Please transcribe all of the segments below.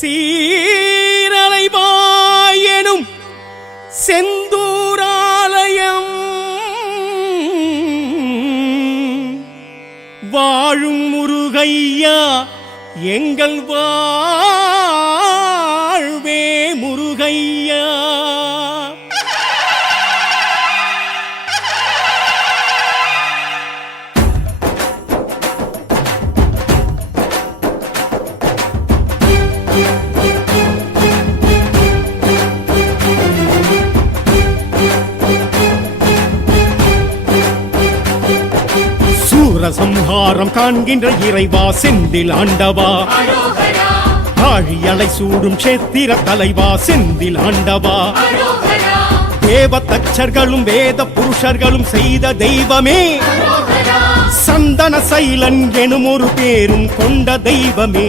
சீரலைவாயெனும் செந்தூராலயம் வாழும் முருகையா எங்கள் வாழ்வே முருகையா. சூரசம்ஹாரம் காண்கின்ற இறைவா செந்தில் ஆண்டவா, ஆழியலை சூடும் சேத்திர தலைவா செந்தில் ஆண்டவா, தேவ தச்சர்களும் வேத புருஷர்களும் செய்த தெய்வமே, சந்தன சைலன் எனும் ஒரு பேரும் கொண்ட தெய்வமே,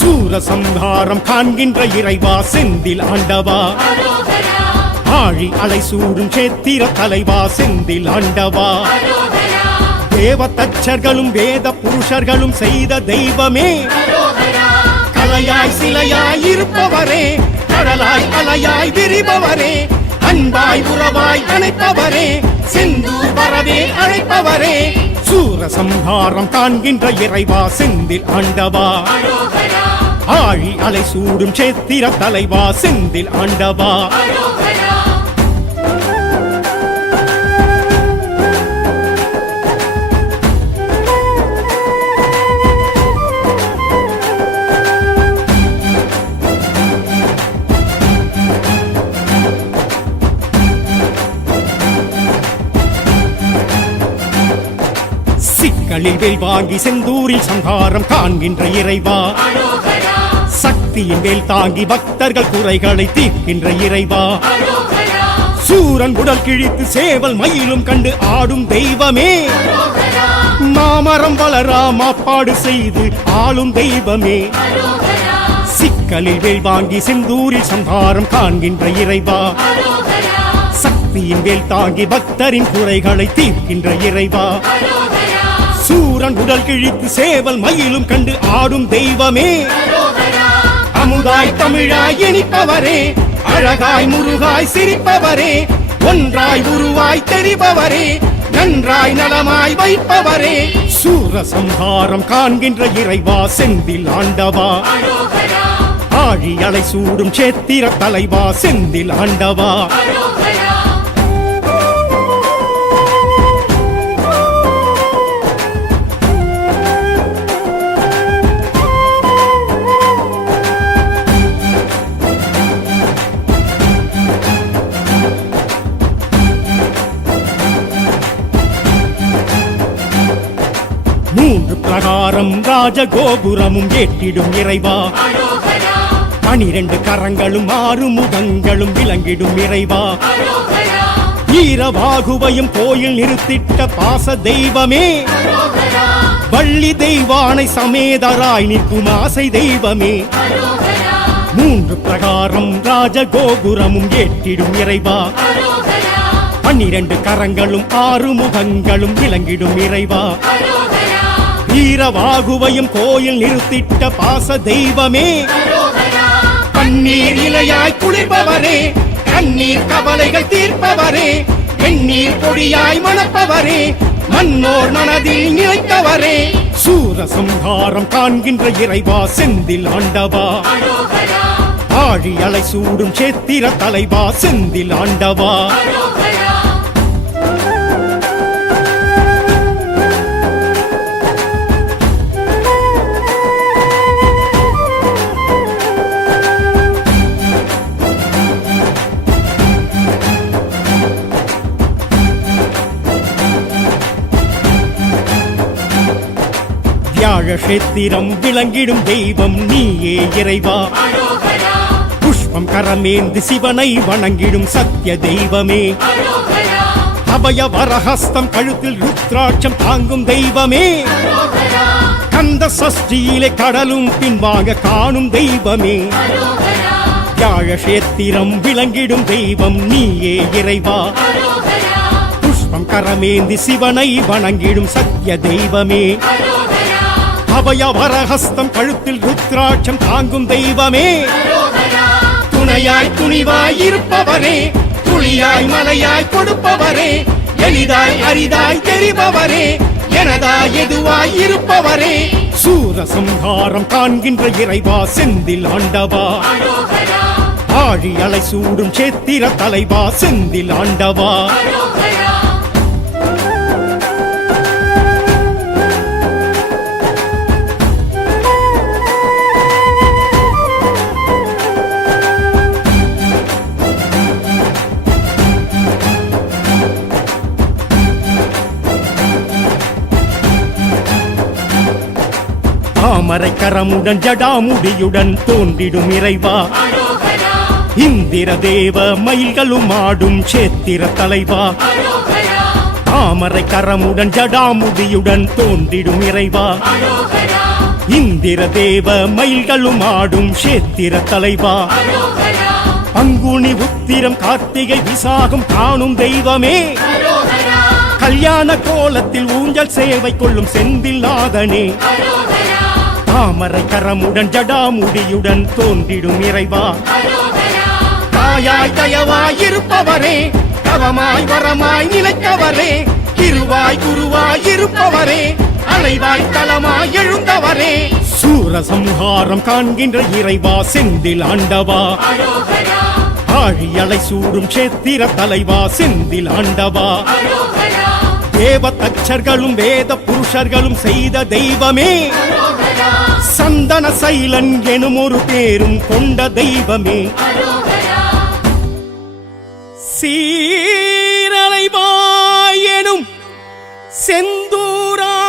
சூரசம்ஹாரம் காண்கின்ற இறைவா செந்தில் ஆண்டவா, ஆழி அலை சூடும் சேத்திர தலைவா செந்தில் ஆண்டவா, தேவ தச்சர்களும் வேத புருஷர்களும் செய்த தெய்வமே, கலையாய் சிலையாய் இருப்பவரே, கடலாய் அலையாய் விரிபவரே, அன்பாய் உறவாய் அணைப்பவரே, செந்தூர் வரவே அழைப்பவரே, சூரசம்ஹாரம் காண்கின்ற இறைவா செந்தில் ஆண்டவா, ஆழி அலை சூடும் சேத்திர தலைவா செந்தில் ஆண்டவா. சிக்கலில் வேல் வாங்கி செந்தூரில் சங்காரம் காண்கின்ற இறைவா, சக்தியின் வேல் தாங்கி பக்தர்கள் குறைகளை தீர்க்கின்ற இறைவா, சூரன் உடல் கிழித்து சேவல் மயிலும் கண்டு ஆடும் தெய்வமே, மாமரம் வளரா மாப்பாடு செய்து ஆளும் தெய்வமே, சிக்கலில் வேல் வாங்கி செந்தூரில் சங்காரம் காண்கின்ற இறைவா, சக்தியின் வேல் தாங்கி பக்தரின் குறைகளை தீர்க்கின்ற இறைவா, சூரன் உடல் கிழித்து சேவல் மயிலும் கண்டு ஆடும் தெய்வமே, அமுதாய் தமிழாய் இனிப்பவரே, அழகாய் முருகாய் சிரிப்பவரே, ஒன்றாய் உருவாய் தெரிபவரே, நன்றாய் நலமாய் வைப்பவரே, சூரசம்ஹாரம் காண்கின்ற இறைவா செந்தில் ஆண்டவா, ஆழி அலை சூடும் சேத்திர தலைவா செந்தில் ஆண்டவா. மூன்று பிரகாரம் ராஜகோபுரமும் ஏற்றிடும் இறைவா, 12 கரங்களும் 6 முகங்களும் விளங்கிடும் இறைவா, ஈரவாகுவையும் கோயில் நிறுத்திட்ட பாச தெய்வமே, வள்ளி தெய்வானை சமேதராய் நிற்கும் ஆசை தெய்வமே, மூன்று பிரகாரம் ராஜகோபுரமும் ஏற்றிடும் இறைவா, 12 கரங்களும் 6 முகங்களும் விளங்கிடும் இறைவா, ஈரவாகுவையும் கோயில் நிறுத்திட்ட பாச தெய்வமே, கண்ணீர் இலையாய் குளிர்பவரே, கண்ணீர் கவலைகள் தீர்ப்பவரே, வெண்ணீர் பொடியாய் மணப்பவரே, மன்னோர் மனதில் நினைத்தவரே, சூரசம்ஹாரம் காண்கின்ற இறைவா செந்தில் ஆண்டவா, ஆழி அலை சூடும் சேத்திர தலைவா செந்தில் ஆண்டவா. க்ஷேத்திரம் விளங்கிடும் தெய்வம் நீயே இறைவா, புஷ்பம் கரமேந்து சிவனை வணங்கிடும் சத்திய தெய்வமே, அபய வரஹஸ்தம் கழுத்தில் ருத்ராட்சம் தாங்கும் தெய்வமே, கந்த சஷ்டியிலே கடலும் பின்வாங்க காணும் தெய்வமே, க்ஷேத்திரம் விளங்கிடும் தெய்வம் நீயே இறைவா, புஷ்பம் கரமேந்தி சிவனை வணங்கிடும் சத்திய தெய்வமே, அபய வரஹஸ்தம் கழுத்தில் ருத்ராட்சம் தாங்கும் தெய்வமே துணையாய் துணிவாய் இருப்பவரே துளியாய் மலையாய் கொடுப்பவரே எளிதாய் அரிதாய் தெரிபவரே எனதாய் எதுவாய் இருப்பவரே சூரசம்ஹாரம் காண்கின்ற இறைவா செந்தில் ஆண்டவா ஆழி அலை சூடும் சேத்திர தலைவா செந்தில் ஆண்டவா தாமரை கரமுடன் ஜடாமுடியுடன் தோன்றிடும் இறைவா இந்திர தேவ மயில்களும் ஆடும் சேத்திர தலைவா தாமரை கரமுடன் ஜடாமுடியுடன் தோன்றிடும் இறைவா இந்திர தேவ மயில்களும் ஆடும் சேத்திர தலைவா பங்குனி உத்திரம் கார்த்திகை விசாகம் காணும் தெய்வமே கல்யாண கோலத்தில் ஊஞ்சல் சேவை கொள்ளும் செந்தில் நாதனே தாமரை கரமுடன் ஜடாமுடியுடன் தோன்றிடும் இறைவா தாயாய் தயவாய் இருப்பவரே தவமாய் வரமாய் நிலைத்தவரே திருவாய் குருவாய் இருப்பவரே அலைவாய் தலமாய் எழுந்தவரே சூரசம்ஹாரம் காண்கின்ற இறைவா செந்தில் ஆண்டவா ஆழி அலை சூடும் சேத்திர தலைவா செந்தில் ஆண்டவா தேவ தச்சர்களும் வேத புருஷர்களும் செய்த தெய்வமே சந்தன சைலன் எனும் ஒரு பேரும் கொண்ட தெய்வமே சீரலைவாய் எனும் செந்தூராலயம்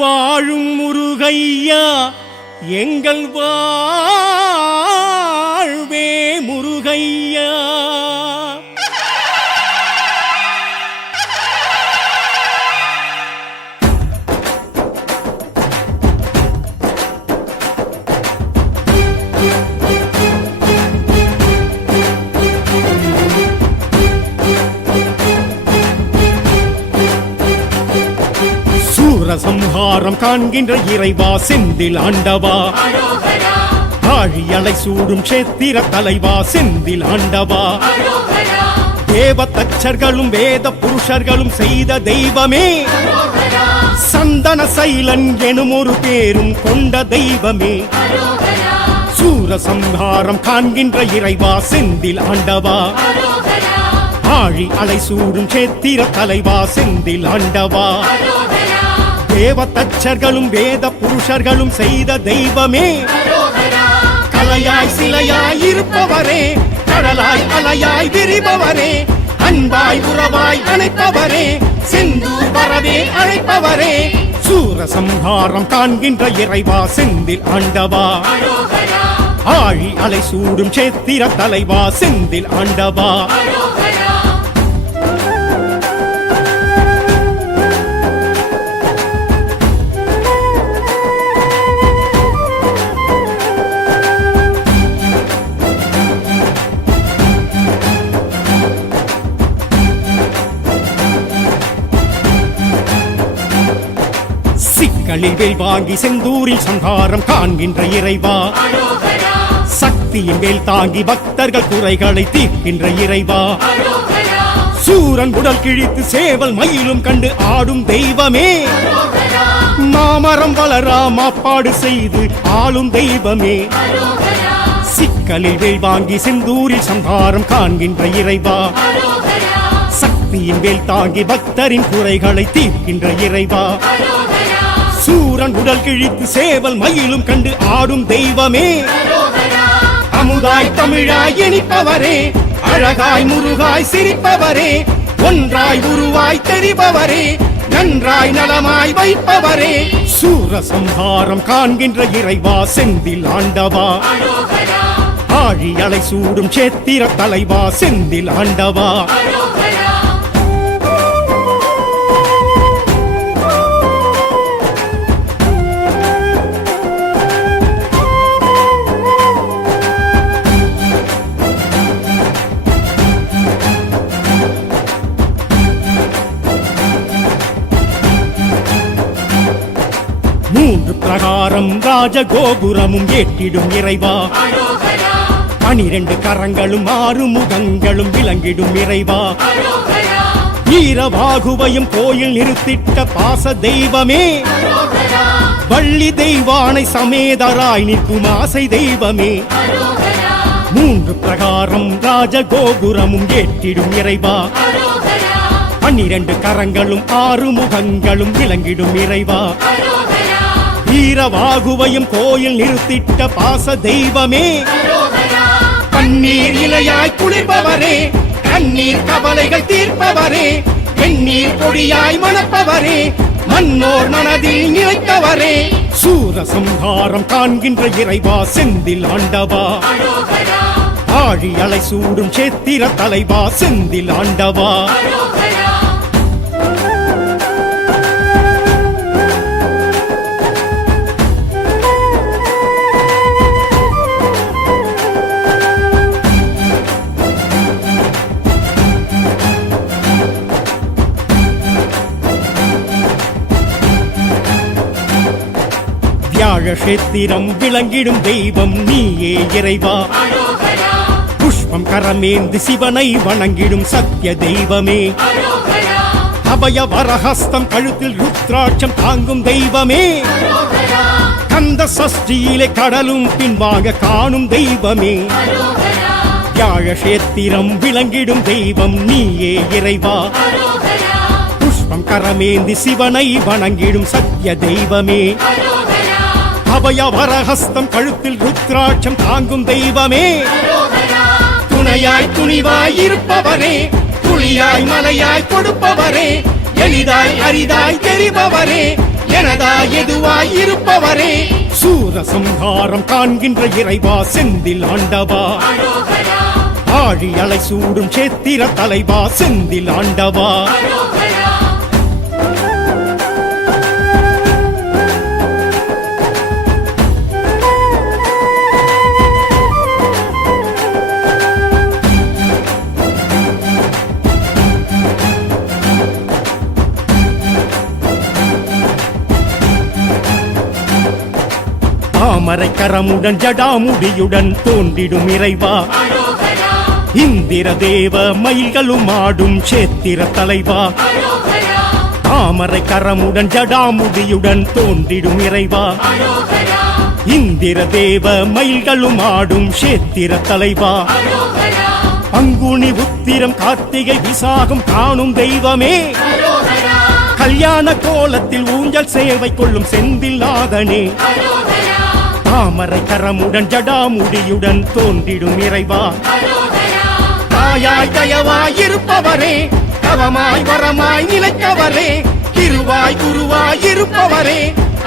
வாழும் முருகையா எங்கள் வாழ்வே முருகையா சூரசம்ஹாரம் காண்கின்ற இறைவா செந்தில் ஆண்டவா ஆழி அலை சூடும் சேத்திர தலைவா செந்தில் ஆண்டவா தேவ தச்சர்களும் வேத புருஷர்களும் செய்த தெய்வமே சந்தன சைலன் எனும் ஒரு பேரும் கொண்ட தெய்வமே சூரசம்ஹாரம் காண்கின்ற இறைவா செந்தில் ஆண்டவா ஆழி அலை சூடும் சேத்திர தலைவா செந்தில் ஆண்டவா தேவ தச்சர்களும் வேத புருஷர்களும் செய்த தெய்வமே கலையாய் சிலையாய் இருப்பவரே கடலாய் அலையாய் விரிபவரே அன்பாய் உறவாய் அணைப்பவரே செந்தூர் வரவே அழைப்பவரே சூரசம்ஹாரம் காண்கின்ற இறைவா செந்தில் ஆண்டவா ஆழி அலை சூடும் சேத்திர தலைவா செந்தில் ஆண்டவா சிக்கலில் வேல் வாங்கி செந்தூரில் சங்காரம் காண்கின்ற இறைவா சக்தியின் வேல் தாங்கி பக்தர்கள் குறைகளை தீர்க்கின்ற இறைவா சூரன் உடல் கிழித்து சேவல் மயிலும் கண்டு ஆடும் தெய்வமே மாமரம் வளரா மாப்பாடு செய்து ஆளும் தெய்வமே சிக்கலில் வேல் வாங்கி செந்தூரில் சங்காரம் காண்கின்ற இறைவா சக்தியின் வேல் தாங்கி பக்தரின் குறைகளை தீர்க்கின்ற இறைவா சூரன் உடல் கிழித்து சேவல் மயிலும் கண்டு ஆடும் தெய்வமே அமுதாய் தமிழாய் இனிப்பவரே அழகாய் முருகாய் சிரிப்பவரே ஒன்றாய் உருவாய் தெரிபவரே நன்றாய் நலமாய் வைப்பவரே சூரசம்ஹாரம் காண்கின்ற இறைவா செந்தில் ஆண்டவா ஆழி அலை சூடும் சேத்திர தலைவா செந்தில் ஆண்டவா பிரகாரம் ராஜகோபுரமும் ஏற்றிடும் இறைவா 12 கரங்களும் 6 முகங்களும் விளங்கிடும் இறைவா வீரவாகுவையும் கோயில் நிறுத்திட்ட பாச தெய்வமே வள்ளி தெய்வானை சமேதராய் நிற்கும் ஆசை தெய்வமே 3 பிரகாரம் ராஜகோபுரமும் ஏற்றிடும் இறைவா 12 கரங்களும் 6 முகங்களும் விளங்கிடும் இறைவா வீரவாகுவையும் கோயில் நிறுத்திட்ட பாச தெய்வமே கண்ணீர் இலையாய் குளிர்பவரே கண்ணீர் கவலைகள் தீர்ப்பவரே வெண்ணீர் பொடியாய் மணப்பவரே மன்னோர் மனதில் நிலைத்தவரே சூரசம்ஹாரம் காண்கின்ற இறைவா செந்தில் ஆண்டவா ஆழி அலை சூடும் சேத்திர தலைவா செந்தில் ஆண்டவா வியாழக்ஷேத்திரம் விளங்கிடும் தெய்வம் நீயே இறைவா புஷ்பம் கரமேந்து சிவனை வணங்கிடும் சத்திய தெய்வமே அபய வரஹஸ்தம் கழுத்தில் ருத்ராட்சம் தாங்கும் தெய்வமே கந்த சஷ்டியிலே கடலும் பின்வாங்க காணும் தெய்வமே வியாழக்ஷேத்திரம் விளங்கிடும் தெய்வம் நீயே இறைவா புஷ்பம் கரமேந்தி சிவனை வணங்கிடும் சத்திய தெய்வமே அபய வரஹஸ்தம் கழுத்தில் ருத்ராட்சம் தாங்கும் தெய்வமே துணையாய் துணிவாய் இருப்பவரே துளியாய் மலையாய் கொடுப்பவரே எளிதாய் அரிதாய் தெரிபவரே எனதாய் எதுவாய் இருப்பவரே சூரசம்ஹாரம் காண்கின்ற இறைவா செந்தில் ஆண்டவா ஆழி அலை சூடும் சேத்திர தலைவா செந்தில் ஆண்டவா தாமரை கரமுடன் ஜடாமுடியுடன் தோன்றிடும் இறைவா இந்திர தேவ மயில்களும் ஆடும் சேத்திர தலைவா தாமரை கரமுடன் ஜடாமுடியுடன் தோன்றிடும் இறைவா இந்திர தேவ மயில்களும் ஆடும் சேத்திர தலைவா பங்குனி உத்திரம் கார்த்திகை விசாகம் காணும் தெய்வமே கல்யாண கோலத்தில் ஊஞ்சல் சேவை கொள்ளும் செந்தில்லாதனே தாமரை கரமுடன் ஜடாமுடியுடன் தோன்றிடும் இறைவா தாயாய் தயவாய் இருப்பவரே தவமாய் வரமாய் நிலைத்தவரே திருவாய் குருவாய் இருப்பவரே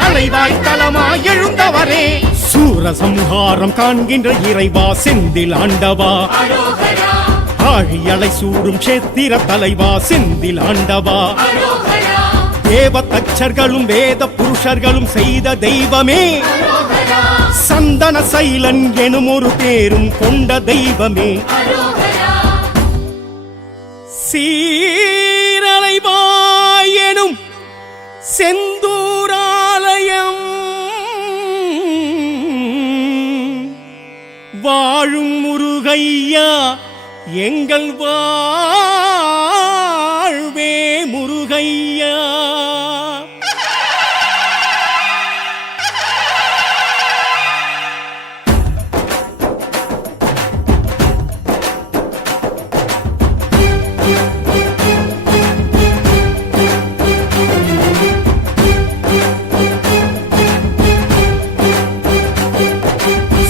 அலைவாய் தலமாய் எழுந்தவரே சூரசம்ஹாரம் காண்கின்ற இறைவா செந்தில் ஆண்டவா ஆழி அலை சூடும் சேத்திர தலைவா செந்தில் ஆண்டவா தேவ தச்சர்களும் வேத புருஷர்களும் செய்த தெய்வமே சந்தன சைலன் எனும் ஒரு பேரும் கொண்ட தெய்வமே சீரலைவாய் எனும் செந்தூராலயம் வாழும் முருகையா எங்கள் வாழ்வே முருகையா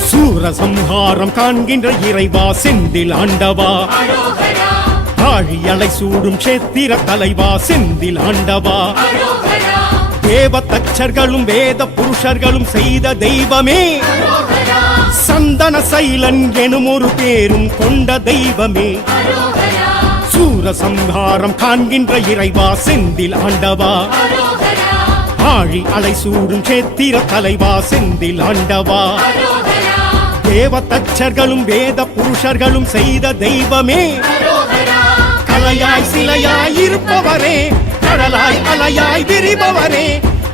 சூரசம்ஹாரம் காண்கின்ற இறைவா செந்தில் ஆண்டவா ஆழி அலை சூடும் சேத்திர தலைவா செந்தில் ஆண்டவா தேவ தச்சர்களும் வேத புருஷர்களும் செய்த தெய்வமே சந்தன சைலன் எனும் ஒரு பேரும் கொண்ட தெய்வமே சூரசம்ஹாரம் காண்கின்ற இறைவா செந்தில் ஆண்டவா ஆழி அலை சூடும் சேத்திர தலைவா செந்தில் ஆண்டவா தேவ தச்சர்களும் வேத புருஷர்களும் செய்த தெய்வமே கலையாய் சிலையாய் இருப்பவரே கடலாய் அலையாய் விரிபவரே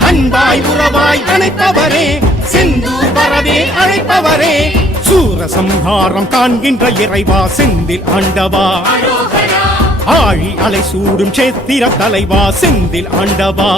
அன்பாய் உறவாய் உறவாய் அணைப்பவரே, செந்தூர் வரவே அழைப்பவரே, சூரசம்ஹாரம் காண்கின்ற இறைவா செந்தில் ஆண்டவா, ஆழி அலை சூடும் சேத்திர தலைவா செந்தில் ஆண்டவா,